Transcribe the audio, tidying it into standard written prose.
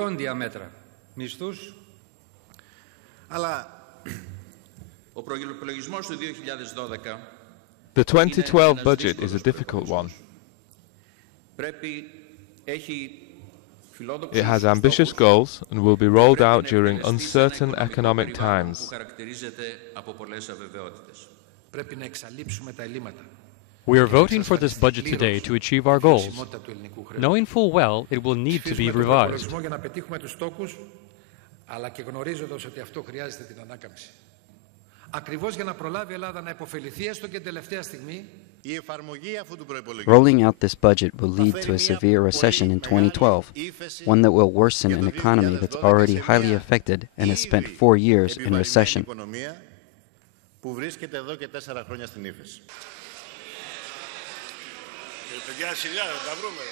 οριζόντια μέτρα. Μισθούς. Αλλά ο προϋπολογισμός του 2012 The 2012 budget is a difficult one. It has ambitious goals and will be rolled out during uncertain economic times. We are voting for this budget today to achieve our goals, knowing full well it will need to be revised. Αλλά και γνωρίζοντας ότι αυτό χρειάζεται την ανάκαμψη. Ακριβώς για να προλάβει η Ελλάδα να υποφεληθεί έστω και τελευταία στιγμή. Rolling out this budget will lead to a severe recession in 2012, one that will worsen an economy that's already highly affected and has spent 4 years in recession. Που βρίσκεται εδώ και 4 χρόνια στην ύφεση. Παιδιά, σιγά, θα τα βρούμε.